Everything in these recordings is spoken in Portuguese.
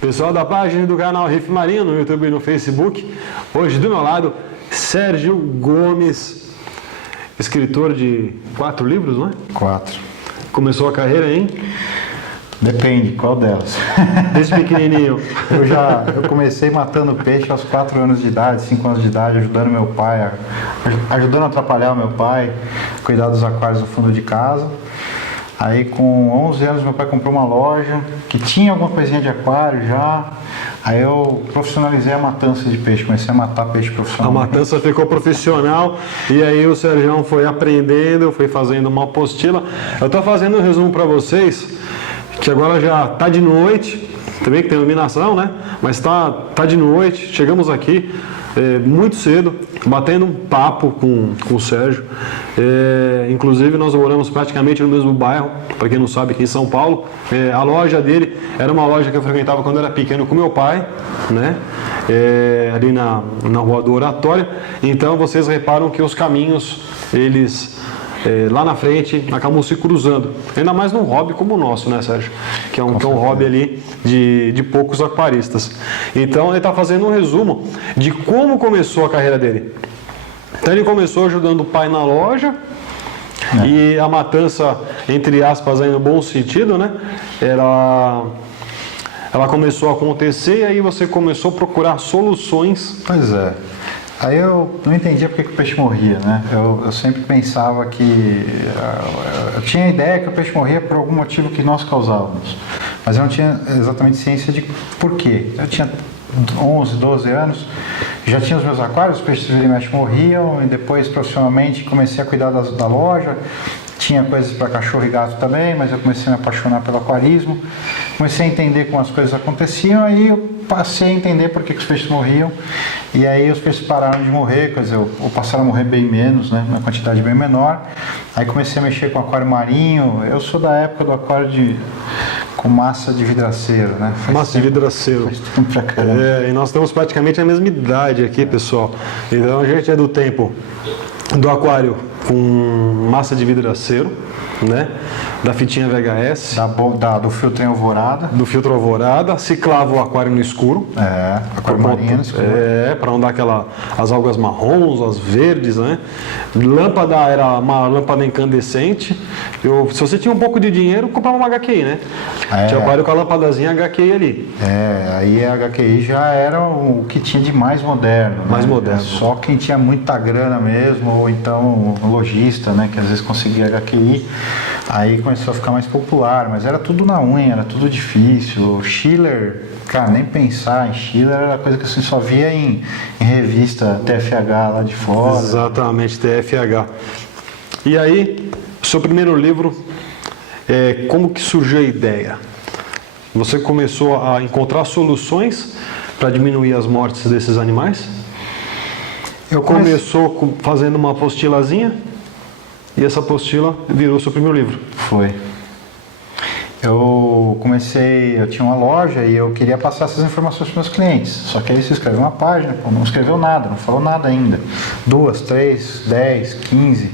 Pessoal da página do canal Riff Marinho no YouTube e no Facebook. Hoje do meu lado, Sérgio Gomes, escritor de 4 livros, não é? 4. Começou a carreira em? Depende, qual delas? Desde pequenininho. Eu comecei matando peixe aos 4 anos de idade, 5 anos de idade, ajudando meu pai, ajudando a atrapalhar o meu pai, cuidar dos aquários no fundo de casa. Aí com 11 anos meu pai comprou uma loja que tinha alguma coisinha de aquário já. Aí eu profissionalizei a matança de peixe, comecei a matar peixe profissional. A matança ficou profissional e aí o Sérgio foi aprendendo, foi fazendo uma apostila. Eu estou fazendo um resumo para vocês, que agora já está de noite, também que tem iluminação, né? Mas tá de noite, chegamos aqui muito cedo, batendo um papo com o Sérgio. Inclusive nós moramos praticamente no mesmo bairro, para quem não sabe, aqui em São Paulo. A loja dele era uma loja que eu frequentava quando era pequeno com meu pai, né? Ali na Rua do Oratório. Então vocês reparam que os caminhos, eles lá na frente acabam se cruzando, ainda mais num hobby como o nosso, né, Sérgio? Que é um hobby ali de poucos aquaristas. Então ele está fazendo um resumo de como começou a carreira dele. Então ele começou ajudando o pai na loja e a matança, entre aspas, aí no bom sentido, né? Ela começou a acontecer e aí você começou a procurar soluções. Pois é. Aí eu não entendia porque que o peixe morria, né? Eu sempre pensava que... Eu tinha a ideia que o peixe morria por algum motivo que nós causávamos, mas eu não tinha exatamente ciência de por quê. Eu tinha 11, 12 anos, já tinha os meus aquários, os peixes vira e mexe morriam, e depois profissionalmente comecei a cuidar da loja. Tinha coisas para cachorro e gato também, mas eu comecei a me apaixonar pelo aquarismo. Comecei a entender como as coisas aconteciam, aí eu passei a entender por que os peixes morriam. E aí os peixes pararam de morrer, quer dizer, ou passaram a morrer bem menos, né, uma quantidade bem menor. Aí comecei a mexer com aquário marinho. Eu sou da época do aquário com massa de vidraceiro, né? Massa de vidraceiro. Faz tempo pra caramba. E nós temos praticamente a mesma idade aqui, pessoal. Então a gente é do tempo do aquário com massa de vidraceiro, né? Da fitinha VHS. Do filtro em alvorada. Do filtro alvorada. Ciclava o aquário no escuro. Aquário marinho no escuro. Para não dar as algas marrons, as verdes, né? Lâmpada era uma lâmpada incandescente. Se você tinha um pouco de dinheiro, comprava uma HQI, né? Tinha aquário com a lâmpadazinha HQI ali. Aí a HQI já era o que tinha de mais moderno. Mais né? moderno. Só quem tinha muita grana mesmo, ou então lojista, né? Que às vezes conseguia HQI. Aí começou a ficar mais popular, mas era tudo na unha, era tudo difícil. Schiller, cara, nem pensar em Schiller era coisa que você só via em revista TFH lá de fora. Exatamente, TFH. E aí, seu primeiro livro, como que surgiu a ideia? Você começou a encontrar soluções para diminuir as mortes desses animais? Começou fazendo uma apostilazinha? E essa apostila virou seu primeiro livro. Foi. Eu tinha uma loja e eu queria passar essas informações para os meus clientes. Só que aí você escreveu uma página, não escreveu nada, não falou nada ainda. 2, 3, 10, 15.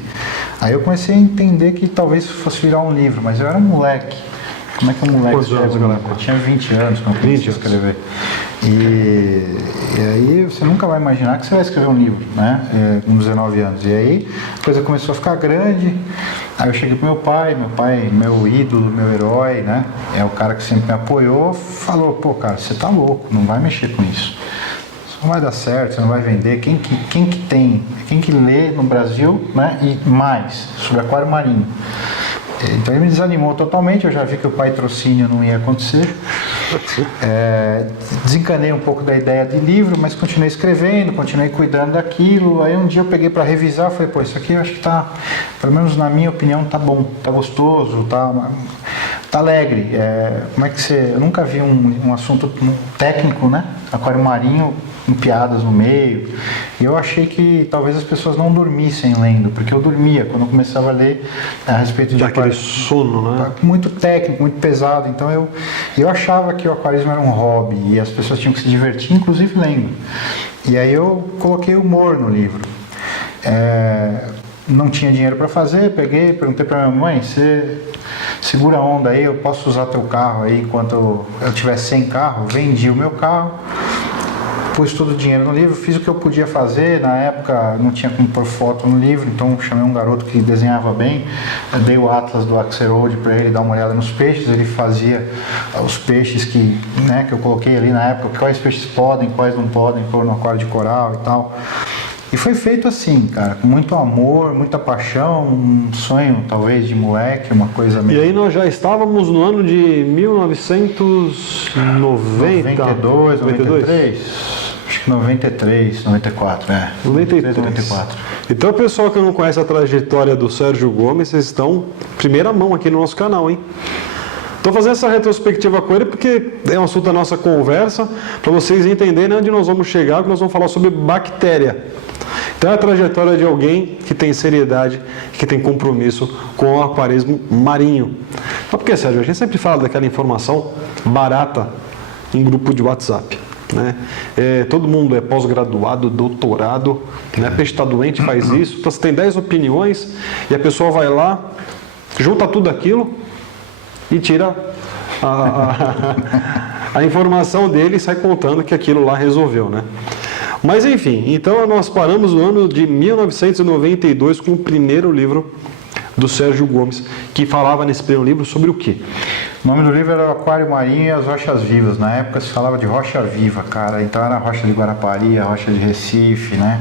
Aí eu comecei a entender que talvez fosse virar um livro, mas eu era um moleque. Como é que um moleque escreve? Eu tinha 20 anos quando eu comecei a escrever. E aí você nunca vai imaginar que você vai escrever um livro, né? Com 19 anos. E aí a coisa começou a ficar grande. Aí eu cheguei pro meu pai, meu ídolo, meu herói, né? É o cara que sempre me apoiou, falou, pô, cara, você tá louco, não vai mexer com isso. Isso não vai dar certo, você não vai vender. Quem que lê no Brasil, né? E mais sobre aquário marinho? Então ele me desanimou totalmente, eu já vi que o patrocínio não ia acontecer. Desencanei um pouco da ideia de livro, mas continuei escrevendo, continuei cuidando daquilo. Aí um dia eu peguei para revisar, falei, pô, isso aqui eu acho que tá, pelo menos na minha opinião, tá bom, tá gostoso, tá alegre. Como é que eu nunca vi um assunto técnico, né? Aquário marinho com piadas no meio. E eu achei que talvez as pessoas não dormissem lendo, porque eu dormia quando eu começava a ler a respeito de aquele sono, né? Muito técnico, muito pesado. Então eu achava que o aquarismo era um hobby e as pessoas tinham que se divertir, inclusive lendo. E aí eu coloquei humor no livro. Não tinha dinheiro para fazer, perguntei para minha mãe, você segura a onda aí, eu posso usar teu carro aí enquanto eu tiver sem carro. Vendi o meu carro, pus todo o dinheiro no livro, fiz o que eu podia fazer. Na época não tinha como pôr foto no livro, então chamei um garoto que desenhava bem, eu dei o atlas do Axelrod para ele dar uma olhada nos peixes. Ele fazia os peixes que eu coloquei ali na época, quais peixes podem, quais não podem pôr no aquário de coral e tal. E foi feito assim, cara, com muito amor, muita paixão, um sonho talvez de moleque, uma coisa meio... E aí nós já estávamos no ano de 1990... 92, 93? Acho que 93, 94, 93. 94. Então, o pessoal que não conhece a trajetória do Sérgio Gomes, vocês estão primeira mão aqui no nosso canal, hein? Estou fazendo essa retrospectiva com ele porque é um assunto da nossa conversa, para vocês entenderem onde nós vamos chegar, que nós vamos falar sobre bactéria. Então é a trajetória de alguém que tem seriedade, que tem compromisso com o aquarismo marinho. Mas por que, Sérgio? A gente sempre fala daquela informação barata em grupo de WhatsApp. Né? Todo mundo é pós-graduado, doutorado, né? Peixe está doente, faz isso. Então você tem 10 opiniões e a pessoa vai lá, junta tudo aquilo e tira a informação dele e sai contando que aquilo lá resolveu, né? Mas enfim, então nós paramos no ano de 1992 com o primeiro livro do Sérgio Gomes, que falava nesse primeiro livro sobre o quê? O nome do livro era O Aquário Marinho e as Rochas Vivas. Na época se falava de rocha viva, cara. Então era a rocha de Guarapari, a rocha de Recife, né?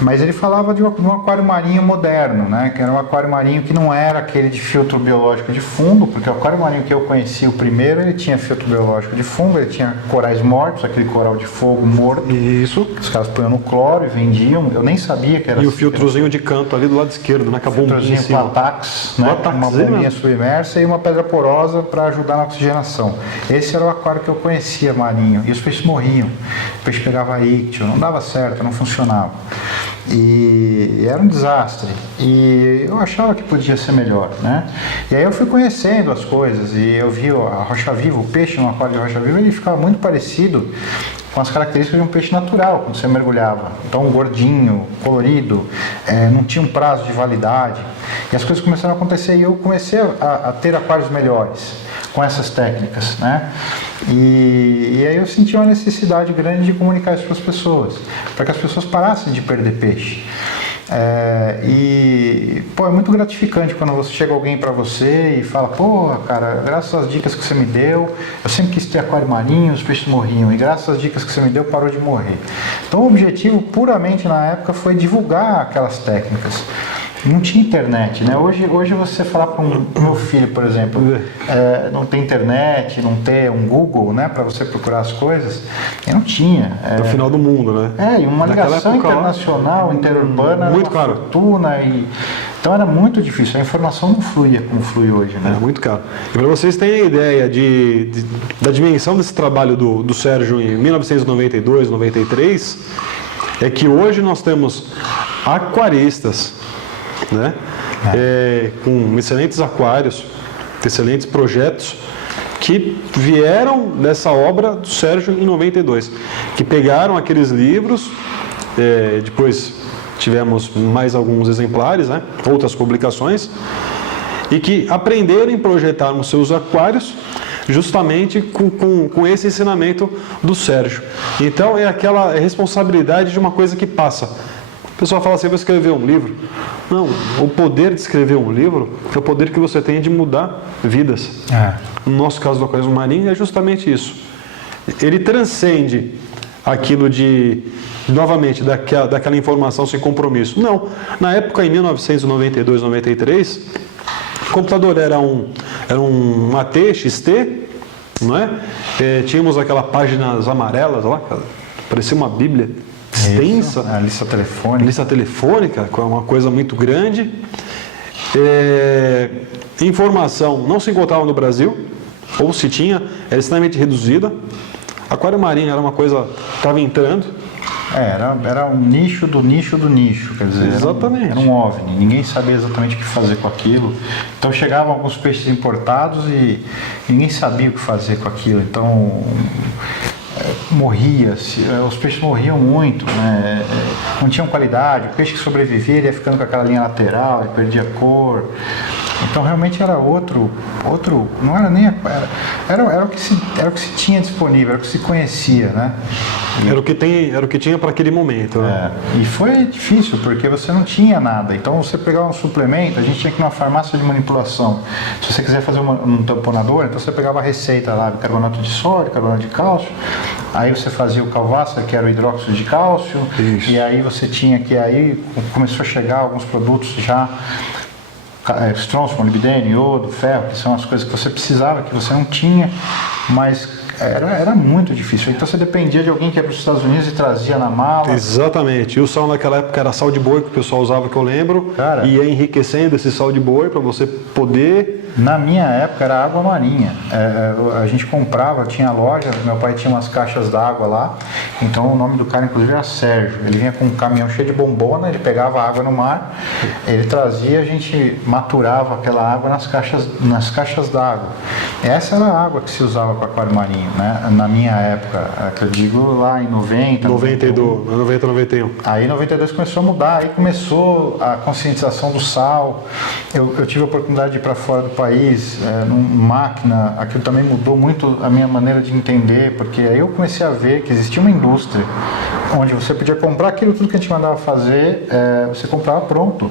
Mas ele falava de um aquário marinho moderno, né? Que era um aquário marinho que não era aquele de filtro biológico de fundo, porque o aquário marinho que eu conheci, o primeiro, ele tinha filtro biológico de fundo, ele tinha corais mortos, aquele coral de fogo morto. Isso. Os caras põiam no cloro e vendiam. Eu nem sabia que era E o assim, filtrozinho de canto ali do lado esquerdo, né? Com a bombinha em cima. Platax, né? Uma bombinha submersa e uma pedra porosa para ajudar na oxigenação. Esse era o aquário que eu conhecia marinho. E os peixes morriam. O peixe pegava ictio, não dava certo, não funcionava. E era um desastre. E eu achava que podia ser melhor, né? E aí eu fui conhecendo as coisas e eu vi a rocha viva, o peixe no aquário de rocha viva, ele ficava muito parecido com as características de um peixe natural, quando você mergulhava. Então, gordinho, colorido, não tinha um prazo de validade. E as coisas começaram a acontecer e eu comecei a ter aquários melhores com essas técnicas, né? E aí eu senti uma necessidade grande de comunicar isso para as pessoas, para que as pessoas parassem de perder peixe. É muito gratificante quando você chega alguém para você e fala: pô, cara, graças às dicas que você me deu, eu sempre quis ter aquário marinho, os peixes morriam, e graças às dicas que você me deu, parou de morrer. Então o objetivo puramente na época foi divulgar aquelas técnicas. Não tinha internet, né? Hoje você falar para meu filho, por exemplo, não tem internet, não ter um Google, né, para você procurar as coisas, eu não tinha. É o final do mundo, né? E uma ligação internacional, interurbana, muito era uma caro. Fortuna então era muito difícil, a informação não fluía como flui hoje, né? É muito caro. E para vocês terem a ideia da dimensão desse trabalho do Sérgio em 1992, 93, é que hoje nós temos aquaristas, né? Com excelentes aquários, excelentes projetos que vieram dessa obra do Sérgio em 92, que pegaram aqueles livros, depois tivemos mais alguns exemplares, né? Outras publicações, e que aprenderam a projetar nos seus aquários justamente com esse ensinamento do Sérgio. Então é aquela responsabilidade de uma coisa que passa. O pessoal fala assim: vou escrever um livro. Não, o poder de escrever um livro é o poder que você tem de mudar vidas. No nosso caso do aquarismo marinho é justamente isso. Ele transcende aquilo novamente, daquela informação sem compromisso. Não, na época em 1992, 93, o computador era um AT, XT, não é? Tínhamos aquelas páginas amarelas lá, parecia uma bíblia extensa. A lista telefônica. Lista telefônica, que é uma coisa muito grande. Informação não se encontrava no Brasil, ou se tinha, era extremamente reduzida. Aquário marinho era uma coisa que estava entrando. Era um nicho do nicho do nicho, quer dizer, exatamente. Era um OVNI, ninguém sabia exatamente o que fazer com aquilo. Então chegavam alguns peixes importados e ninguém sabia o que fazer com aquilo. Então morria, os peixes morriam muito, né? Não tinham qualidade, o peixe que sobrevivia ele ia ficando com aquela linha lateral, ele perdia cor. Então realmente era outro, não era nem era o que se tinha disponível, era o que se conhecia, né? Era o que tinha para aquele momento. Né? E foi difícil porque você não tinha nada. Então você pegava um suplemento, a gente tinha que ir numa farmácia de manipulação. Se você quiser fazer um tamponador, então você pegava a receita lá, bicarbonato de sódio, carbonato de cálcio. Aí você fazia o Calvassa, que era o hidróxido de cálcio. Isso. E aí você tinha que aí começou a chegar alguns produtos já estronço, molibdênio, iodo, ferro, que são as coisas que você precisava, que você não tinha, mas era muito difícil. Então você dependia de alguém que ia para os Estados Unidos e trazia na mala. Exatamente. E o sal naquela época era sal de boi que o pessoal usava, que eu lembro. Cara, e ia enriquecendo esse sal de boi para você poder... Na minha época era água marinha. A gente comprava, tinha loja, meu pai tinha umas caixas d'água lá. Então o nome do cara inclusive era Sérgio. Ele vinha com um caminhão cheio de bombona, ele pegava água no mar, ele trazia, a gente maturava aquela água nas caixas d'água. Essa era a água que se usava para aquário marinho, né? Na minha época, que eu digo lá em 90, 91. Aí em 92 começou a mudar, aí começou a conscientização do sal. Eu tive a oportunidade de ir para fora do país, máquina, aquilo também mudou muito a minha maneira de entender, porque aí eu comecei a ver que existia uma indústria onde você podia comprar aquilo tudo que a gente mandava fazer, você comprava pronto,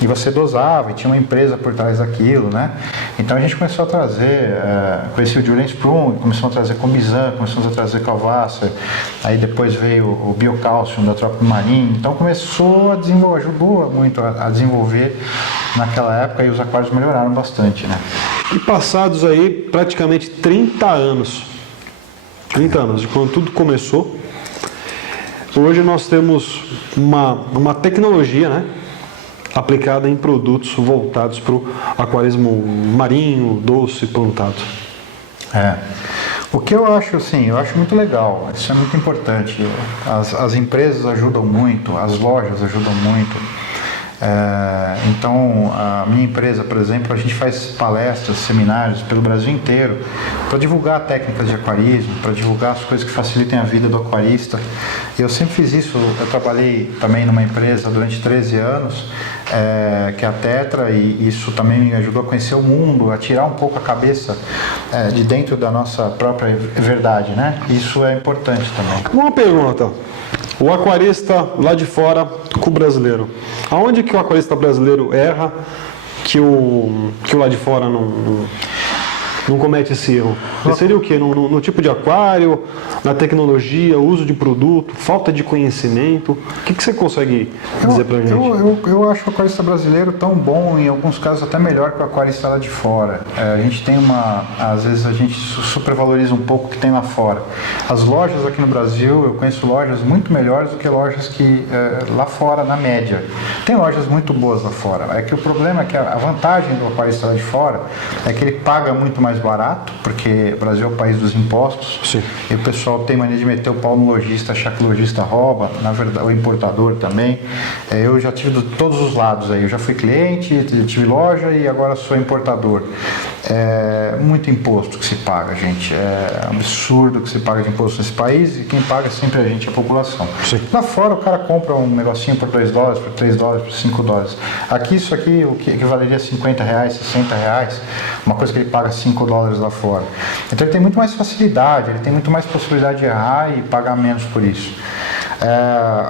e você dosava, e tinha uma empresa por trás daquilo, né? Então a gente começou a trazer, conheci o Julian Sprung, começou a trazer Comisan, começamos a trazer Calvassa, aí depois veio o Biocalcium da Trópico Marinho, então começou a desenvolver, ajudou muito a desenvolver naquela época, e os aquários melhoraram bastante, né? E passados aí praticamente 30 anos de quando tudo começou, hoje nós temos uma tecnologia, né, aplicada em produtos voltados para o aquarismo marinho, doce, plantado. O que eu acho assim, eu acho muito legal, isso é muito importante. As empresas ajudam muito, as lojas ajudam muito. Então, a minha empresa, por exemplo, a gente faz palestras, seminários pelo Brasil inteiro para divulgar técnicas de aquarismo, para divulgar as coisas que facilitem a vida do aquarista. Eu sempre fiz isso, eu trabalhei também numa empresa durante 13 anos, que é a Tetra, e isso também me ajudou a conhecer o mundo, a tirar um pouco a cabeça de dentro da nossa própria verdade, né? Isso é importante também. Uma pergunta. O aquarista lá de fora com o brasileiro. Aonde que o aquarista brasileiro erra que o lá de fora não comete esse erro? E seria o quê? No tipo de aquário, na tecnologia, uso de produto, falta de conhecimento? O que você consegue dizer pra gente? Eu acho o aquarista brasileiro tão bom, em alguns casos até melhor que o aquarista lá de fora. A gente tem às vezes a gente supervaloriza um pouco o que tem lá fora. As lojas aqui no Brasil, eu conheço lojas muito melhores do que lojas que lá fora, na média. Tem lojas muito boas lá fora. É que o problema é que a vantagem do aquarista lá de fora é que ele paga muito mais barato, porque o Brasil é o país dos impostos. Sim. E o pessoal tem mania de meter o pau no lojista, achar que o lojista rouba, na verdade o importador também. Eu já tive de todos os lados aí, eu já fui cliente, tive loja e agora sou importador. Muito imposto que se paga, gente, é absurdo que se paga de imposto nesse país, e quem paga é sempre a gente, a população. Sim. Lá fora o cara compra um negocinho por $2, por $3, por $5. Aqui isso aqui, o que equivaleria a R$50, R$60, uma coisa que ele paga $5 lá fora. Então ele tem muito mais facilidade, ele tem muito mais possibilidade de errar e pagar menos por isso.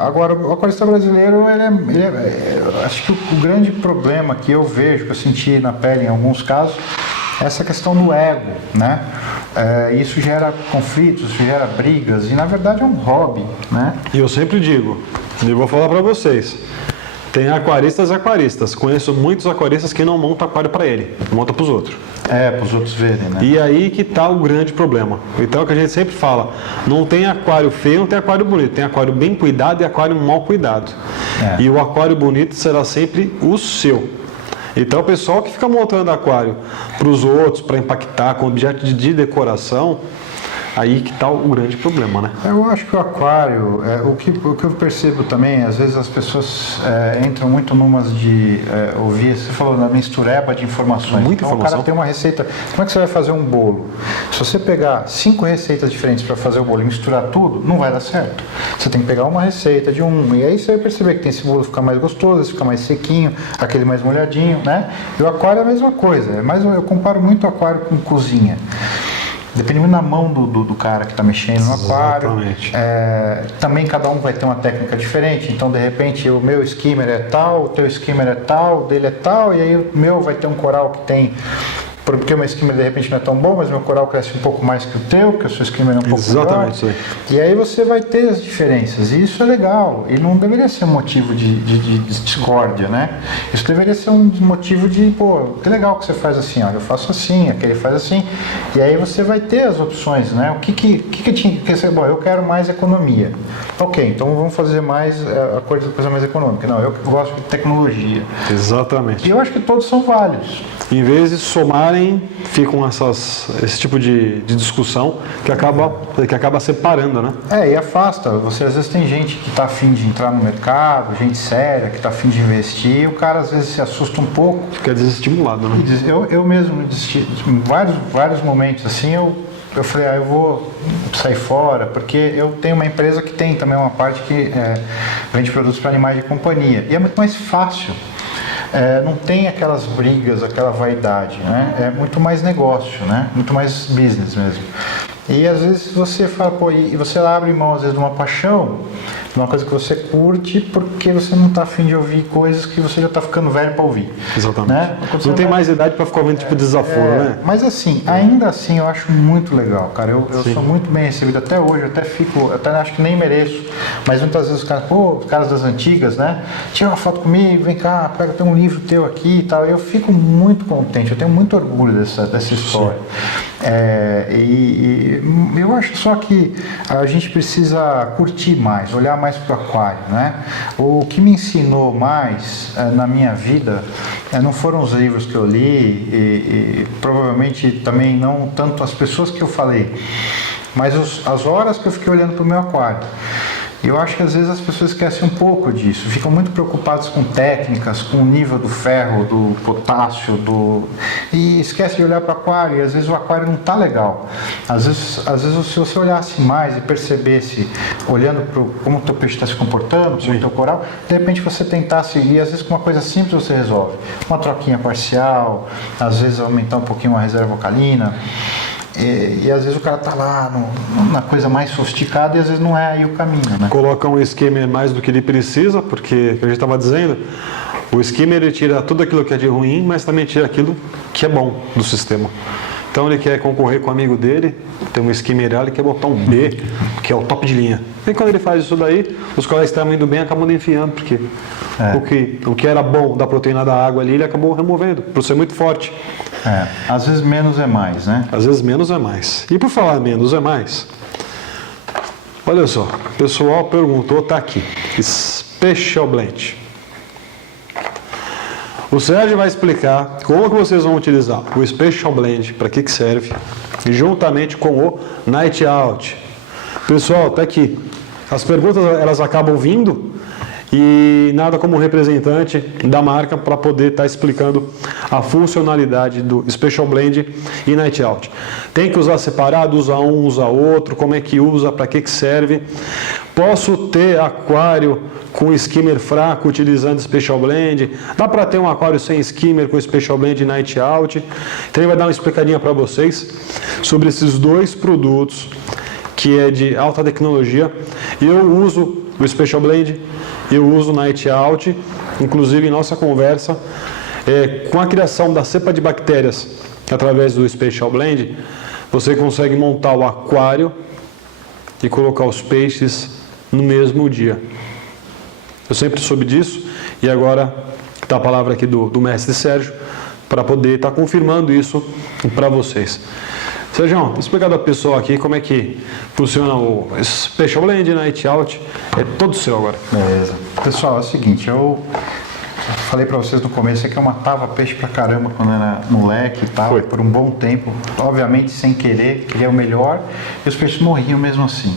Agora, o aquarista brasileiro, acho que o grande problema que eu vejo, que eu senti na pele em alguns casos, é essa questão do ego, né? Isso gera conflitos, gera brigas, e na verdade é um hobby, né? E eu sempre digo, e vou falar para vocês, tem aquaristas e aquaristas. Conheço muitos aquaristas que não montam aquário para ele, monta para os outros. Para os outros verem, né? E aí que está o grande problema. Então é o que a gente sempre fala, não tem aquário feio, não tem aquário bonito, tem aquário bem cuidado e aquário mal cuidado. E o aquário bonito será sempre o seu. Então o pessoal que fica montando aquário para os outros, para impactar com objeto de decoração, Aí que está o grande problema, né? Eu acho que o aquário, o que eu percebo também, às vezes as pessoas entram muito numas de ouvir, você falou na mistureba de informações. Muita informação. O cara tem uma receita, como é que você vai fazer um bolo? Se você pegar 5 receitas diferentes para fazer o bolo e misturar tudo, não vai dar certo. Você tem que pegar uma receita de e aí você vai perceber que tem esse bolo ficar mais gostoso, esse fica mais sequinho, aquele mais molhadinho, né? E o aquário é a mesma coisa, eu comparo muito o aquário com cozinha. Depende muito da mão do cara que está mexendo no aquário. Exatamente. Também cada um vai ter uma técnica diferente. Então, de repente, o meu skimmer é tal, o teu skimmer é tal, o dele é tal, e aí o meu vai ter um coral que tem... Porque o meu skimmer de repente não é tão bom, mas o meu coral cresce um pouco mais que o teu, porque o seu skimmer é um pouco Exatamente, melhor. E aí você vai ter as diferenças. E isso é legal. E não deveria ser um motivo de discórdia, né? Isso deveria ser um motivo de, pô, que legal que você faz assim, olha, eu faço assim, aquele faz assim. E aí você vai ter as opções, né? O que tinha que ser? Bom, eu quero mais economia. Ok, então vamos fazer mais a coisa mais econômica. Não, eu gosto de tecnologia. Exatamente. E eu acho que todos são válidos. Em vez de somarem, ficam esse tipo de discussão que acaba separando, né? E afasta. Você às vezes tem gente que está afim de entrar no mercado, gente séria, que está afim de investir, e o cara às vezes se assusta um pouco. Fica desestimulado, né? Eu mesmo desisti, em vários momentos assim, eu falei, eu vou sair fora, porque eu tenho uma empresa que tem também uma parte que vende produtos para animais de companhia. E é muito mais fácil. Não tem aquelas brigas, aquela vaidade, né? É muito mais negócio, né? Muito mais business mesmo. E às vezes você fala, pô, e você abre mão às vezes de uma paixão, de uma coisa que você curte, porque você não está afim de ouvir coisas que você já está ficando velho para ouvir. Exatamente. Né? Não tem mais idade para ficar ouvindo tipo de desaforo, né? Mas assim, ainda assim eu acho muito legal, cara. Eu sou muito bem recebido até hoje, eu até acho que nem mereço, mas muitas vezes os caras das antigas, né? Tira uma foto comigo, vem cá, tem um livro teu aqui e tal. Eu fico muito contente, eu tenho muito orgulho dessa história. E eu acho só que a gente precisa curtir mais, olhar mais para o aquário, né? O que me ensinou mais na minha vida não foram os livros que eu li e provavelmente também não tanto as pessoas que eu falei, mas as horas que eu fiquei olhando para o meu aquário. Eu acho que às vezes as pessoas esquecem um pouco disso, ficam muito preocupadas com técnicas, com o nível do ferro, do potássio, e esquecem de olhar para o aquário, e às vezes o aquário não está legal. Às vezes se você olhasse mais e percebesse, olhando para como o teu peixe está se comportando, como o teu coral, de repente você tentasse, e às vezes com uma coisa simples você resolve. Uma troquinha parcial, às vezes aumentar um pouquinho a reserva vocalina. E às vezes o cara tá lá na coisa mais sofisticada e às vezes não é aí o caminho, né? Coloca um skimmer mais do que ele precisa, porque, como a gente estava dizendo, o skimmer ele tira tudo aquilo que é de ruim, mas também tira aquilo que é bom do sistema. Então ele quer concorrer com o amigo dele, tem um skimmer ali, ele quer botar um B, que é o top de linha. E quando ele faz isso daí, os colegas que estavam indo bem acabam enfiando, porque o que era bom da proteína da água ali, ele acabou removendo, por ser muito forte. Às vezes menos é mais, né? Às vezes menos é mais. E por falar menos é mais, olha só, o pessoal perguntou, tá aqui, Special Blend. O Sérgio vai explicar como que vocês vão utilizar o Special Blend, para que serve, juntamente com o Night Out. Pessoal, tá aqui. As perguntas elas acabam vindo e nada como representante da marca para poder estar explicando a funcionalidade do Special Blend e Night Out. Tem que usar separado, usa um, usa outro, como é que usa, para que serve. Posso ter aquário com skimmer fraco utilizando Special Blend? Dá para ter um aquário sem skimmer com Special Blend e Night Out? Então ele vai dar uma explicadinha para vocês sobre esses dois produtos que é de alta tecnologia. Eu uso o Special Blend, eu uso o Night Out, inclusive em nossa conversa, com a criação da cepa de bactérias através do Special Blend, você consegue montar o aquário e colocar os peixes no mesmo dia. Eu sempre soube disso e agora está a palavra aqui do mestre Sérgio para poder estar confirmando isso para vocês. Sérgio, explica da pessoa aqui como é que funciona o Special Blend Night Out. É todo seu agora. Beleza. Pessoal, é o seguinte, eu falei para vocês no começo é que eu matava peixe pra caramba quando era moleque e tal, por um bom tempo, obviamente sem querer, queria o melhor, e os peixes morriam mesmo assim.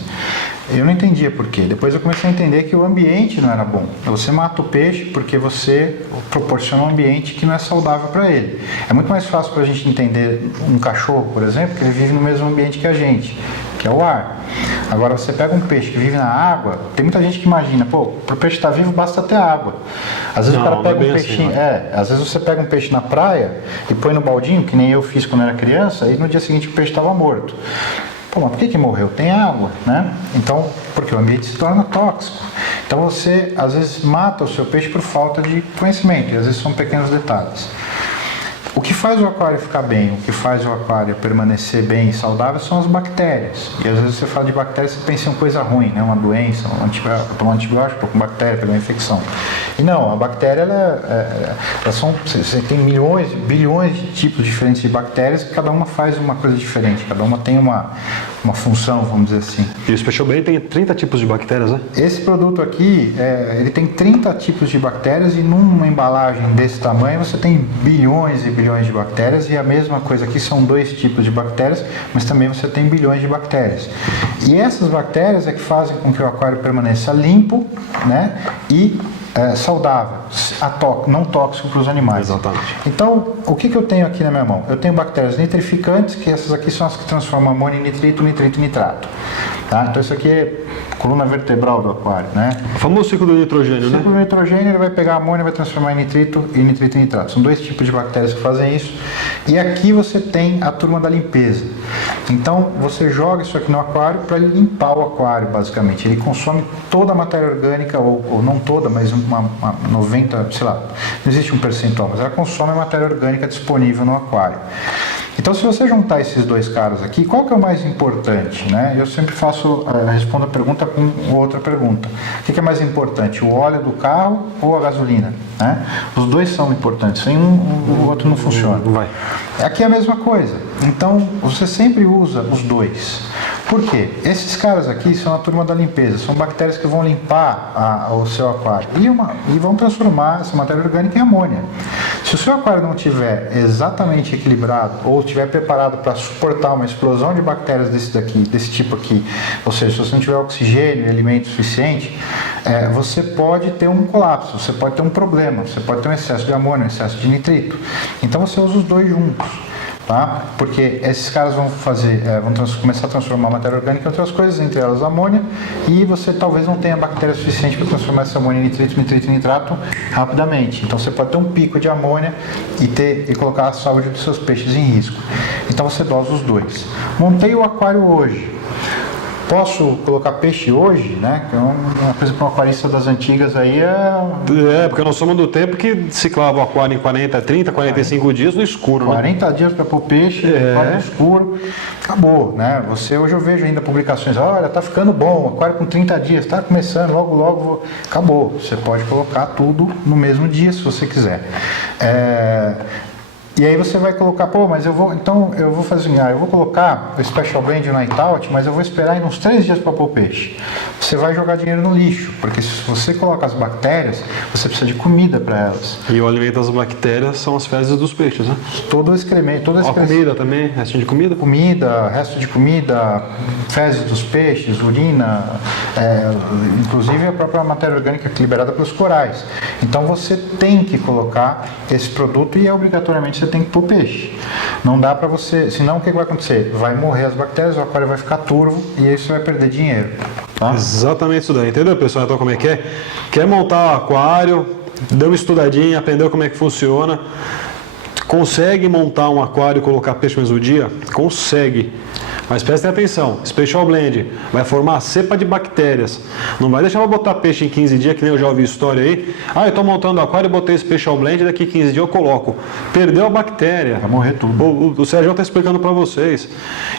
Eu não entendia por quê. Depois eu comecei a entender que o ambiente não era bom. Você mata o peixe porque você proporciona um ambiente que não é saudável para ele. É muito mais fácil para a gente entender um cachorro, por exemplo, que ele vive no mesmo ambiente que a gente, que é o ar. Agora, você pega um peixe que vive na água, tem muita gente que imagina, pô, para o peixe estar vivo basta ter água. Às vezes não, o cara pega um assim, peixinho, às vezes você pega um peixe na praia e põe no baldinho, que nem eu fiz quando era criança, e no dia seguinte o peixe estava morto. Pô, mas por que morreu? Tem água, né? Então, porque o ambiente se torna tóxico. Então você, às vezes, mata o seu peixe por falta de conhecimento, e às vezes são pequenos detalhes. O que faz o aquário ficar bem, o que faz o aquário permanecer bem e saudável são as bactérias. E às vezes você fala de bactérias e você pensa em uma coisa ruim, né? Uma doença, um antibiótico com bactéria, pela infecção. E não, a bactéria, você tem milhões, bilhões de tipos diferentes de bactérias, que cada uma faz uma coisa diferente, cada uma tem uma função, vamos dizer assim. E o Special Blend tem 30 tipos de bactérias, né? Esse produto aqui, ele tem 30 tipos de bactérias e numa embalagem desse tamanho você tem bilhões e bilhões de bactérias, e a mesma coisa aqui são 2 tipos de bactérias, mas também você tem bilhões de bactérias. E essas bactérias é que fazem com que o aquário permaneça limpo, né, e saudável, não tóxico para os animais. Exatamente. Então, o que eu tenho aqui na minha mão? Eu tenho bactérias nitrificantes, que essas aqui são as que transformam amônia em nitrito, nitrito em nitrato. Tá? Então, isso aqui é coluna vertebral do aquário, né? O famoso ciclo do nitrogênio, né? O ciclo do nitrogênio, ele vai pegar a amônia e vai transformar em nitrito e nitrito em nitrato. São 2 tipos de bactérias que fazem isso. E aqui você tem a turma da limpeza. Então, você joga isso aqui no aquário para limpar o aquário, basicamente. Ele consome toda a matéria orgânica, ou não toda, mas uma 90, sei lá, não existe um percentual, mas ela consome a matéria orgânica disponível no aquário. Então, se você juntar esses 2 caras aqui, qual que é o mais importante, né? Eu sempre respondo a pergunta com outra pergunta. O que é mais importante, o óleo do carro ou a gasolina? Né? Os 2 são importantes, sem o outro não funciona. Vai. Aqui é a mesma coisa. Então, você sempre usa os 2. Por quê? Esses caras aqui são a turma da limpeza, são bactérias que vão limpar o seu aquário e vão transformar essa matéria orgânica em amônia. Se o seu aquário não estiver exatamente equilibrado ou estiver preparado para suportar uma explosão de bactérias desse tipo aqui, ou seja, se você não tiver oxigênio e alimento suficiente, você pode ter um colapso, você pode ter um problema, você pode ter um excesso de amônia, um excesso de nitrito. Então você usa os 2 juntos. Tá? Porque esses caras vão começar a transformar a matéria orgânica em outras coisas, entre elas a amônia, e você talvez não tenha bactéria suficiente para transformar essa amônia em nitrito, nitrito e nitrato rapidamente. Então você pode ter um pico de amônia e colocar a saúde dos seus peixes em risco. Então você dosa os 2. Montei o aquário hoje. Posso colocar peixe hoje, né? Que é uma coisa para um aquarista das antigas aí porque nós somos do tempo que ciclava o aquário em 40, 30, 45 dias no escuro, 40 dias para pôr peixe, aquário no escuro, acabou, né? Hoje eu vejo ainda publicações, olha, tá ficando bom, aquário com 30 dias, tá começando, logo, acabou. Você pode colocar tudo no mesmo dia, se você quiser. E aí você vai colocar, mas eu vou fazer assim, eu vou colocar o Special Blend Night Out, mas eu vou esperar ainda uns 3 dias para pôr peixe. Você vai jogar dinheiro no lixo, porque se você coloca as bactérias, você precisa de comida para elas. E o alimento das bactérias são as fezes dos peixes, né? Todo o excremento, a comida também, restinho de comida? Comida, resto de comida, fezes dos peixes, urina, inclusive a própria matéria orgânica liberada pelos corais. Então você tem que colocar esse produto e obrigatoriamente você tem que pôr peixe. Não dá para você, senão o que vai acontecer? Vai morrer as bactérias, o aquário vai ficar turvo e aí você vai perder dinheiro. Tá? Exatamente isso daí, entendeu, pessoal? Então como é que é? Quer montar o aquário, deu uma estudadinha, aprendeu como é que funciona, consegue montar um aquário e colocar peixe no mesmo dia? Consegue. Mas prestem atenção, Special Blend vai formar a cepa de bactérias. Não vai deixar eu botar peixe em 15 dias, que nem eu já ouvi história aí. Eu estou montando o aquário e botei Special Blend, daqui 15 dias eu coloco. Perdeu a bactéria. Vai morrer tudo. O Sérgio está explicando para vocês.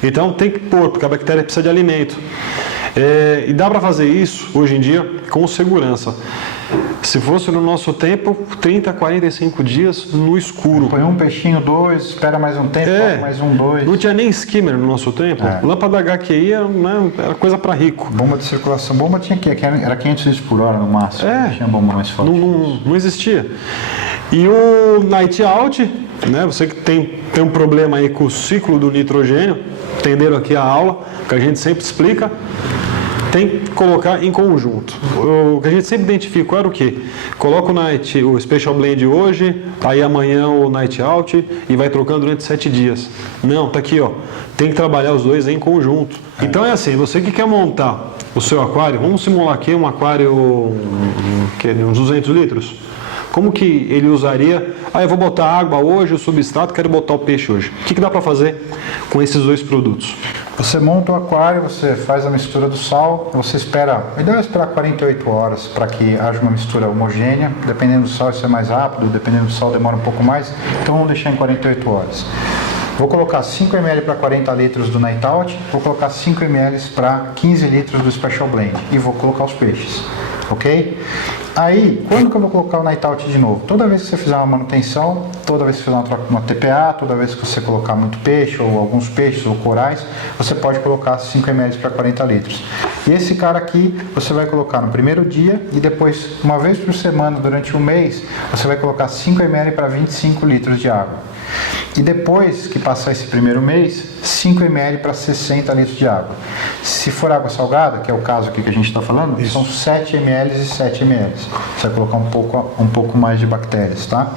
Então tem que pôr, porque a bactéria precisa de alimento. E dá para fazer isso, hoje em dia, com segurança. Se fosse no nosso tempo, 30, 45 dias no escuro. Põe um peixinho, 2, espera mais um tempo, mais um, 2. Não tinha nem skimmer no nosso tempo. Lâmpada HQI era coisa para rico. Bomba de circulação, bomba tinha era 500 litros por hora no máximo. Não tinha bomba mais forte. Não existia. E o night out, né? Você que tem um problema aí com o ciclo do nitrogênio, entenderam aqui a aula, que a gente sempre explica, tem que colocar em conjunto. O que a gente sempre identificou era o quê? Coloca o Special Blend hoje, aí amanhã o Night Out e vai trocando durante 7 dias. Não, tá aqui, ó. Tem que trabalhar os dois em conjunto. Então é assim, você que quer montar o seu aquário, vamos simular aqui um aquário uns 200 litros. Como que ele usaria? Eu vou botar água hoje, o substrato, quero botar o peixe hoje. O que dá para fazer com esses dois produtos? Você monta o aquário, você faz a mistura do sal, você espera, o ideal é esperar 48 horas para que haja uma mistura homogênea. Dependendo do sal isso é mais rápido, dependendo do sal demora um pouco mais, então vamos deixar em 48 horas. Vou colocar 5 ml para 40 litros do Night Out, vou colocar 5 ml para 15 litros do Special Blend e vou colocar os peixes, ok? Aí, quando que eu vou colocar o Night Out de novo? Toda vez que você fizer uma manutenção, toda vez que você fizer uma TPA, toda vez que você colocar muito peixe, ou alguns peixes, ou corais, você pode colocar 5 ml para 40 litros. E esse cara aqui, você vai colocar no primeiro dia, e depois, uma vez por semana, durante um mês, você vai colocar 5 ml para 25 litros de água. E depois que passar esse primeiro mês, 5 ml para 60 litros de água. Se for água salgada, que é o caso aqui que a gente está falando, são 7 ml e 7 ml. Você vai colocar um pouco mais de bactérias, tá?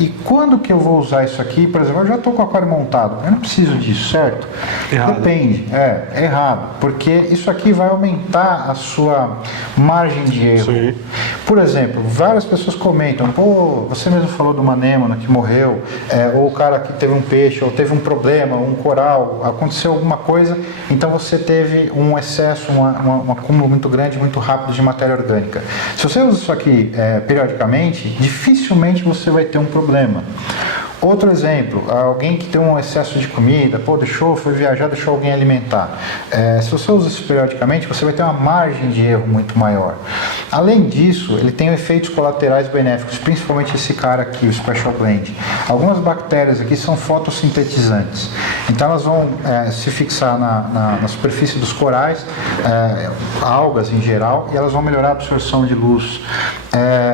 E quando que eu vou usar isso aqui? Por exemplo, eu já estou com o aquário montado, eu não preciso disso, certo? Errado. Depende, é errado, porque isso aqui vai aumentar a sua margem de erro. Sim. Por exemplo, várias pessoas comentam, pô, você mesmo falou de uma anêmona que morreu, ou o cara que teve um peixe, ou teve um problema, um coral, aconteceu alguma coisa, então você teve um excesso, um acúmulo muito grande, muito rápido de matéria orgânica. Se você usa isso aqui periodicamente, dificilmente você vai ter um problema. Outro exemplo, alguém que tem um excesso de comida, foi viajar, deixou alguém alimentar. Se você usa isso periodicamente, você vai ter uma margem de erro muito maior. Além disso, ele tem efeitos colaterais benéficos, principalmente esse cara aqui, o Special Blend. Algumas bactérias aqui são fotossintetizantes, então elas vão se fixar na superfície dos corais, algas em geral, e elas vão melhorar a absorção de luz.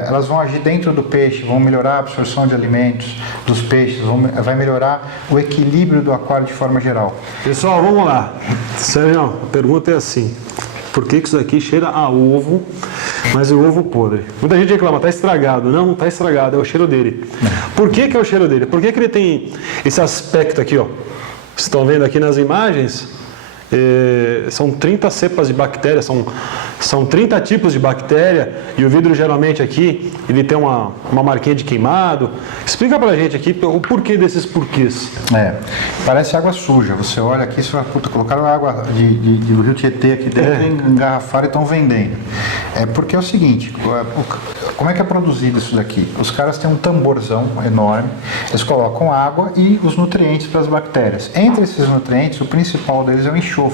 Elas vão agir dentro do peixe, vão melhorar a absorção de alimentos dos peixes, vai melhorar o equilíbrio do aquário de forma geral. Pessoal, vamos lá. Sérgio, a pergunta é assim: por que isso aqui cheira a ovo, mas é o ovo podre? Muita gente reclama, está estragado. Não, não está estragado, é o cheiro dele. Por que é o cheiro dele? Por que ele tem esse aspecto aqui, ó? Vocês estão vendo aqui nas imagens? São 30 cepas de bactérias, são 30 tipos de bactéria, e o vidro geralmente aqui ele tem uma marquinha de queimado. Explica pra gente aqui o porquê desses porquês. Parece água suja. Você olha aqui e fala, puta, colocaram água do Rio Tietê aqui dentro, engarrafaram e estão vendendo. Porque é o seguinte, como é que é produzido isso daqui? Os caras têm um tamborzão enorme, eles colocam água e os nutrientes para as bactérias. Entre esses nutrientes, o principal deles é o enxofre.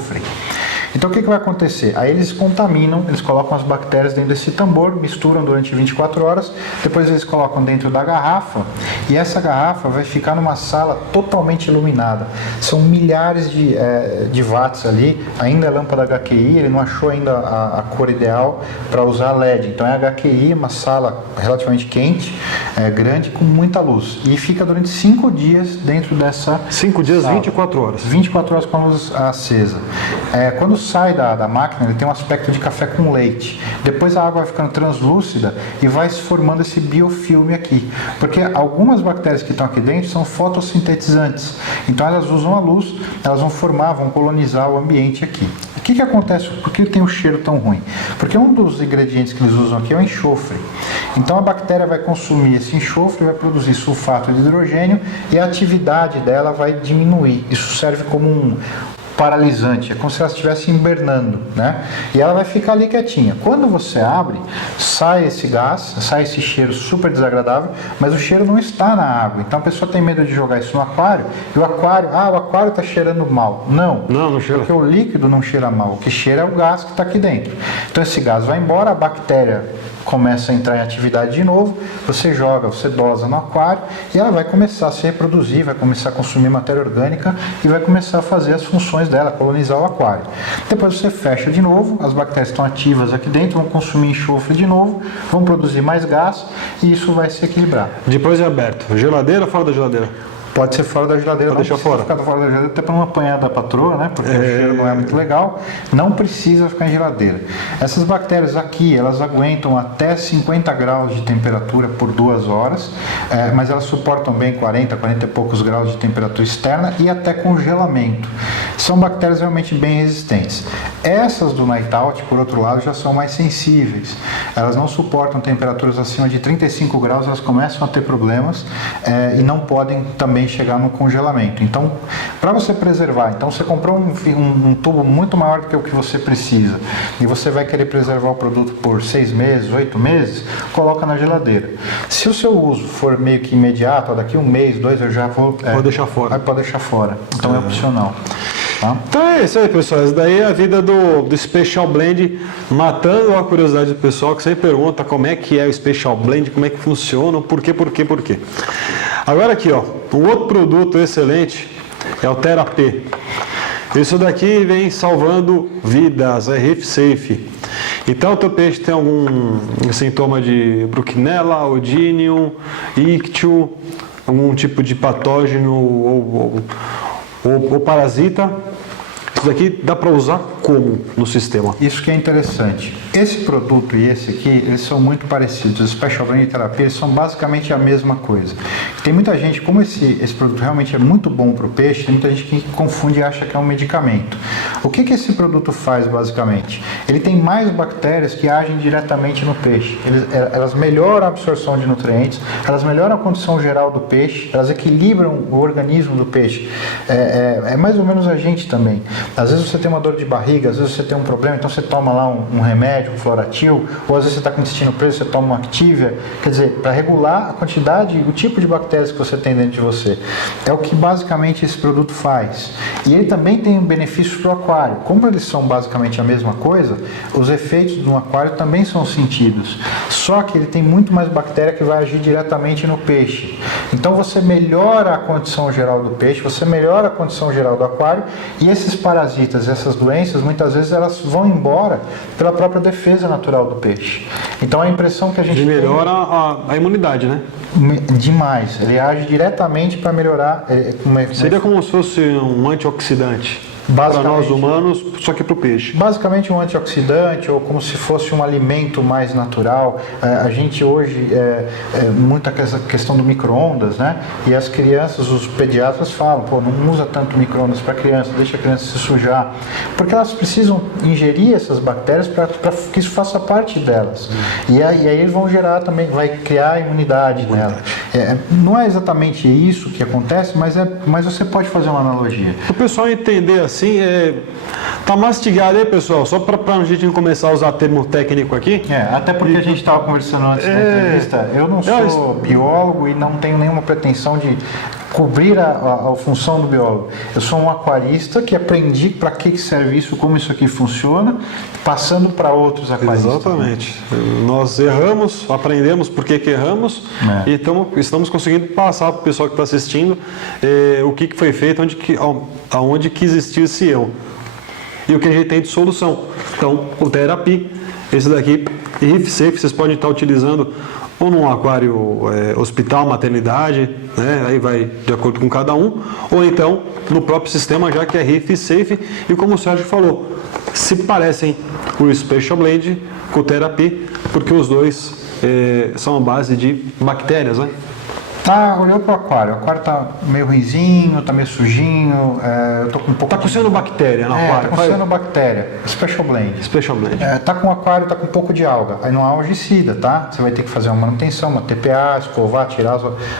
Então o que vai acontecer? Aí eles contaminam, eles colocam as bactérias dentro desse tambor, misturam durante 24 horas, depois eles colocam dentro da garrafa, e essa garrafa vai ficar numa sala totalmente iluminada. São milhares de watts ali, ainda é lâmpada HQI, ele não achou ainda a cor ideal para usar LED. Então é HQI, uma sala relativamente quente, grande, com muita luz. E fica durante 5 dias dentro dessa 5 dias, sala. 24 horas. 24 horas com a luz acesa. Quando sai da máquina, ele tem um aspecto de café com leite. Depois a água vai ficando translúcida e vai se formando esse biofilme aqui. Porque algumas bactérias que estão aqui dentro são fotossintetizantes. Então elas usam a luz, elas vão formar, vão colonizar o ambiente aqui. O que acontece? Por que tem um cheiro tão ruim? Porque um dos ingredientes que eles usam aqui é o enxofre. Então a bactéria vai consumir esse enxofre, vai produzir sulfato de hidrogênio e a atividade dela vai diminuir. Isso serve como um paralisante, é como se ela estivesse hibernando, né? E ela vai ficar ali quietinha. Quando você abre, sai esse gás, sai esse cheiro super desagradável, mas o cheiro não está na água. Então a pessoa tem medo de jogar isso no aquário, e o aquário está cheirando mal. Não cheira. Porque o líquido não cheira mal, o que cheira é o gás que está aqui dentro. Então esse gás vai embora, a bactéria começa a entrar em atividade de novo, você joga, você dosa no aquário e ela vai começar a se reproduzir, vai começar a consumir matéria orgânica e vai começar a fazer as funções dela, colonizar o aquário. Depois você fecha de novo, as bactérias estão ativas aqui dentro, vão consumir enxofre de novo, vão produzir mais gás e isso vai se equilibrar. Depois de aberto, geladeira ou fora da geladeira? Pode ser fora da geladeira, Pode deixar fora. Ficar fora da geladeira até para não apanhar da patroa, né? Porque o cheiro não é muito legal. Não precisa ficar em geladeira. Essas bactérias aqui, elas aguentam até 50 graus de temperatura por 2 horas, mas elas suportam bem 40 e poucos graus de temperatura externa e até congelamento. São bactérias realmente bem resistentes. Essas do Night Out, por outro lado, já são mais sensíveis. Elas não suportam temperaturas acima de 35 graus, elas começam a ter problemas e não podem também chegar no congelamento. Então, para você preservar, então você comprou um tubo muito maior do que o que você precisa e você vai querer preservar o produto por 6 meses, 8 meses, coloca na geladeira. Se o seu uso for meio que imediato, daqui 1 mês, 2, eu já vou... Pode deixar fora. Pode deixar fora. Então é opcional. Tá? Então é isso aí, pessoal. Essa daí é a vida do Special Blend, matando a curiosidade do pessoal que sempre pergunta como é que é o Special Blend, como é que funciona, por quê. Agora aqui, ó, um outro produto excelente é o Therapy. Isso daqui vem salvando vidas, é Reef Safe. Então, o teu peixe tem algum sintoma de Bruchinella, Odynium, Ictio, algum tipo de patógeno ou parasita, isso daqui dá para usar como no sistema? Isso que é interessante. Esse produto e esse aqui, eles são muito parecidos. Os Special Blend e Terapia, eles são basicamente a mesma coisa. Tem muita gente, como esse produto realmente é muito bom para o peixe, tem muita gente que confunde e acha que é um medicamento. O que esse produto faz basicamente? Ele tem mais bactérias que agem diretamente no peixe. Elas melhoram a absorção de nutrientes, elas melhoram a condição geral do peixe, elas equilibram o organismo do peixe. É mais ou menos a gente também. Às vezes você tem uma dor de barriga, às vezes você tem um problema, então você toma lá um remédio, um Floratil, ou às vezes você está com o intestino preso, você toma uma Activia. Quer dizer, para regular a quantidade e o tipo de bactérias que você tem dentro de você. É o que basicamente esse produto faz. E ele também tem benefícios para o aquário. Como eles são basicamente a mesma coisa, os efeitos do aquário também são sentidos. Só que ele tem muito mais bactéria que vai agir diretamente no peixe. Então você melhora a condição geral do peixe, você melhora a condição geral do aquário e esses parasitas, essas doenças, muitas vezes elas vão embora pela própria defesa natural do peixe. Então a impressão que a gente tem... melhora a imunidade, né? Demais. Ele age diretamente para melhorar... Seria como se fosse um antioxidante. Para nós humanos, só que para o peixe. Basicamente um antioxidante ou como se fosse um alimento mais natural. A gente hoje, muita questão do micro-ondas, né? E as crianças, os pediatras falam, pô, não usa tanto micro-ondas para criança, deixa a criança se sujar. Porque elas precisam ingerir essas bactérias para que isso faça parte delas. E aí eles vão gerar também, vai criar a imunidade nela. Não é exatamente isso que acontece, mas você pode fazer uma analogia. O pessoal entender assim, tá mastigado aí, pessoal, só para a gente não começar a usar termo técnico aqui. Até porque a gente estava conversando antes da entrevista, eu não sou biólogo e não tenho nenhuma pretensão de cobrir a função do biólogo. Eu sou um aquarista que aprendi para que serve isso, como isso aqui funciona, passando para outros aquaristas. Exatamente. Nós erramos, aprendemos por que erramos e estamos conseguindo passar para o pessoal que está assistindo o que foi feito, aonde que existia esse erro e o que a gente tem de solução. Então, o Therapy, esse daqui, Reef Safe, vocês podem estar utilizando ou num aquário hospital, maternidade, né? Aí vai de acordo com cada um, ou então no próprio sistema, já que é Reef Safe, e como o Sérgio falou, se parecem o Special Blend com o Therapy, porque os dois são a base de bactérias, né? Olhou pro aquário. O aquário tá meio ruinzinho, tá meio sujinho. Eu tô com um pouco. Tá coçando bactéria no aquário. Tá coçando bactéria. Special Blend. Special Blend. Tá com o aquário, tá com um pouco de alga. Aí não há algicida, tá? Você vai ter que fazer uma manutenção, uma TPA, escovar, tirar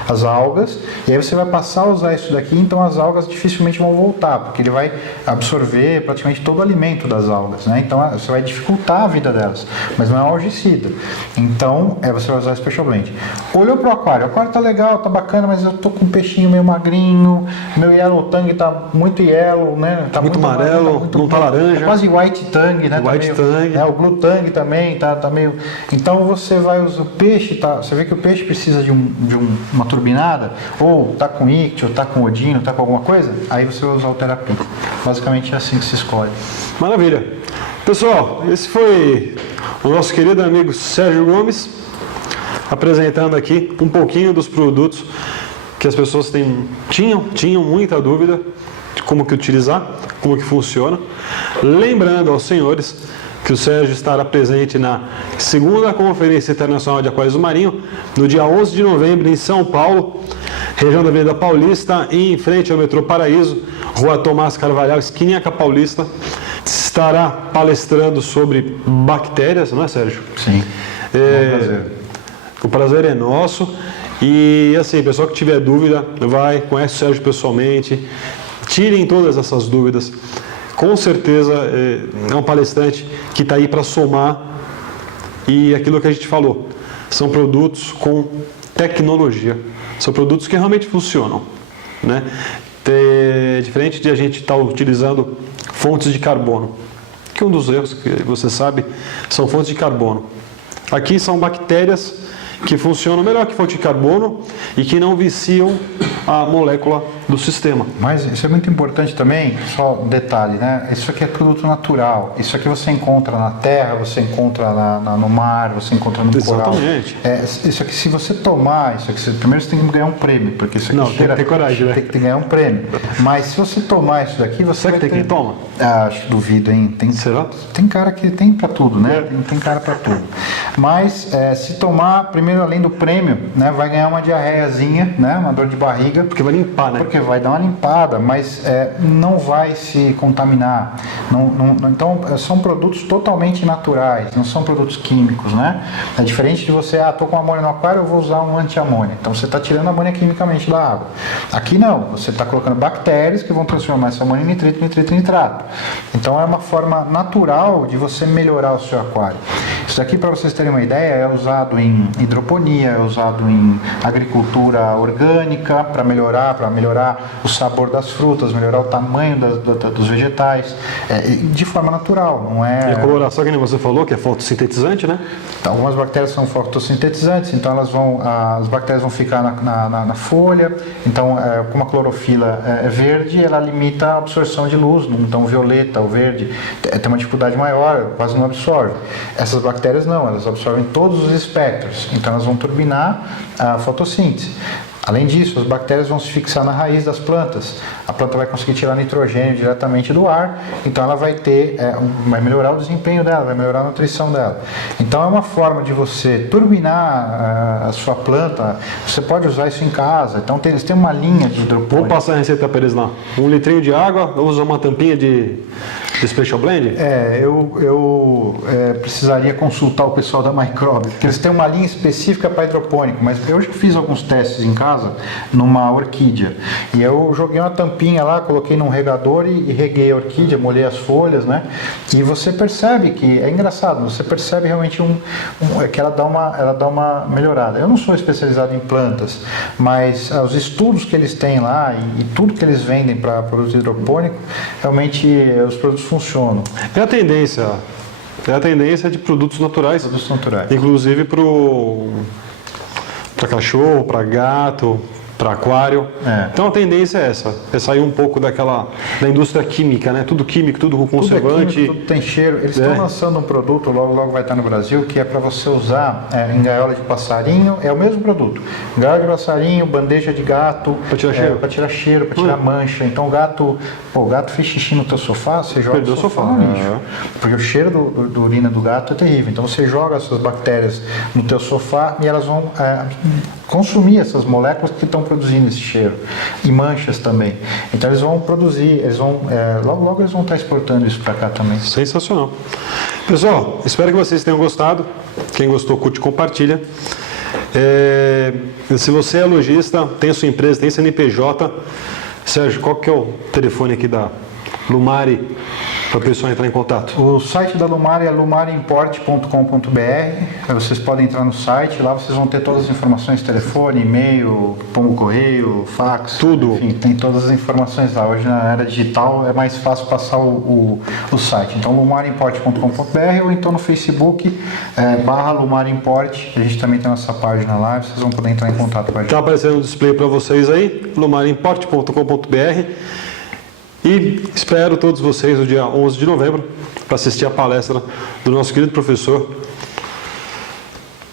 as algas. E aí você vai passar a usar isso daqui, então as algas dificilmente vão voltar, porque ele vai absorver praticamente todo o alimento das algas, né? Então você vai dificultar a vida delas. Mas não é um algicida. Então você vai usar Special Blend. Olhou pro aquário. O aquário tá legal. legal, tá bacana, mas eu tô com um peixinho meio magrinho, meu yellow tang tá muito yellow, né? Tá muito amarelo, não tá laranja. É quase white tang, né? White tang. O blue tang também tá meio... Então você vai usar o peixe, você vê que o peixe precisa de uma turbinada, ou tá com ictio, ou tá com odino, tá com alguma coisa, aí você vai usar o Therapy. Basicamente é assim que se escolhe. Maravilha. Pessoal, esse foi o nosso querido amigo Sérgio Gomes, apresentando aqui um pouquinho dos produtos que as pessoas tinham muita dúvida de como que utilizar, como que funciona. Lembrando aos senhores que o Sérgio estará presente na segunda Conferência Internacional de Aquários do Marinho, no dia 11 de novembro, em São Paulo, região da Avenida Paulista, em frente ao metrô Paraíso, Rua Tomás Carvalhal, esquina Paulista. Estará palestrando sobre bactérias, não é, Sérgio? Sim. O prazer é nosso. E assim, pessoal que tiver dúvida, conhece o Sérgio pessoalmente, tirem todas essas dúvidas. Com certeza é um palestrante que está aí para somar. E aquilo que a gente falou, são produtos com tecnologia, são produtos que realmente funcionam, né? Diferente de a gente estar utilizando fontes de carbono, que um dos erros que você sabe são fontes de carbono. Aqui são bactérias que funcionam melhor que fonte de carbono e que não viciam a molécula do sistema. Mas isso é muito importante também, só um detalhe, né? Isso aqui é produto natural. Isso aqui você encontra na terra, você encontra no mar, você encontra no coral. Exatamente. Isso aqui, se você tomar isso aqui, primeiro você tem que ganhar um prêmio, porque isso aqui não, tem que ter coragem, né? Tem que ganhar um prêmio. Mas se você tomar isso daqui, você será que tem quem toma? Acho, duvido, hein? Será? Tem cara que tem para tudo, né? Tem cara para tudo. Mas se tomar, primeiro além do prêmio, né, vai ganhar uma diarreiazinha, né? Uma dor de barriga. Porque vai limpar, né? Porque vai dar uma limpada, mas não vai se contaminar. Então, são produtos totalmente naturais, não são produtos químicos, né? É diferente de você, estou com amônia no aquário, eu vou usar um anti-amônia. Então, você está tirando a amônia quimicamente da água. Aqui não, você está colocando bactérias que vão transformar essa amônia em nitrito, nitrito e nitrato. Então, é uma forma natural de você melhorar o seu aquário. Isso daqui, para vocês terem uma ideia, é usado em hidroponia, é usado em agricultura orgânica, para melhorar o sabor das frutas, melhorar o tamanho dos vegetais, de forma natural, não é... E a coloração, que nem você falou, que é fotossintetizante, né? Então, algumas bactérias são fotossintetizantes, então as bactérias vão ficar na folha, então como a clorofila é verde, ela limita a absorção de luz, então o violeta, o verde, tem uma dificuldade maior, quase não absorve. Essas bactérias não, elas absorvem todos os espectros, então elas vão turbinar a fotossíntese. Além disso, as bactérias vão se fixar na raiz das plantas. A planta vai conseguir tirar nitrogênio diretamente do ar, então ela vai vai melhorar o desempenho dela, vai melhorar a nutrição dela. Então é uma forma de você turbinar a sua planta. Você pode usar isso em casa. Então eles têm uma linha de hidropônico. Vamos passar a receita para eles lá. 1 litrinho de água, usa uma tampinha de Special Blend? Eu precisaria consultar o pessoal da Microbe, porque eles têm uma linha específica para hidropônico, mas eu já fiz alguns testes em casa numa orquídea, e eu joguei uma tampinha lá, coloquei num regador e reguei a orquídea, molhei as folhas, né? E você percebe que, é engraçado, você percebe realmente que ela dá uma melhorada. Eu não sou especializado em plantas, mas os estudos que eles têm lá e tudo que eles vendem para produto hidropônico, realmente os produtos funcionam. É a tendência de produtos naturais. Inclusive para cachorro, para gato, para aquário. Então a tendência é essa, é sair um pouco da indústria química, né? Tudo químico, tudo com conservante. Tudo, tudo tem cheiro. Eles estão lançando um produto, logo vai estar no Brasil, que é para você usar em gaiola de passarinho. É o mesmo produto. Gaiola de passarinho, bandeja de gato. Para tirar cheiro? Para tirar cheiro, para tirar mancha. Então o gato fez xixi no teu sofá, você joga o sofá no lixo. Porque o cheiro do urina do gato é terrível. Então você joga essas bactérias no teu sofá e elas vão consumir essas moléculas que estão produzindo esse cheiro. E manchas também. Então eles vão produzir, logo eles vão estar exportando isso para cá também. Sensacional. Pessoal, espero que vocês tenham gostado. Quem gostou, curte e compartilha. Se você é lojista, tem a sua empresa, tem CNPJ, Sérgio, qual que é o telefone aqui da Lumari? para a pessoa entrar em contato? O site da Lumar é lumarimport.com.br. Aí vocês podem entrar no site, lá vocês vão ter todas as informações, telefone, e-mail, pombo correio, fax, tudo. Enfim, tem todas as informações lá. Hoje na era digital é mais fácil passar o site. Então lumarimport.com.br ou então no Facebook /lumarimport. A gente também tem nossa página lá, vocês vão poder entrar em contato com a gente. Está aparecendo no display para vocês aí, lumarimport.com.br. E espero todos vocês no dia 11 de novembro para assistir a palestra do nosso querido professor.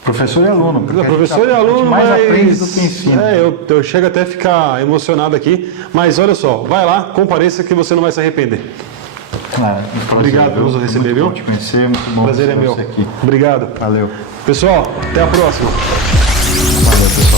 Professor e aluno. Professor e aluno, mais mas aprende do que ensina. Eu chego até a ficar emocionado aqui, mas olha só, vai lá, compareça que você não vai se arrepender. Obrigado por nos receber, viu? Muito bom te conhecer, muito bom Prazer é meu. aqui. Obrigado. Valeu. Pessoal, até a próxima. Valeu, pessoal.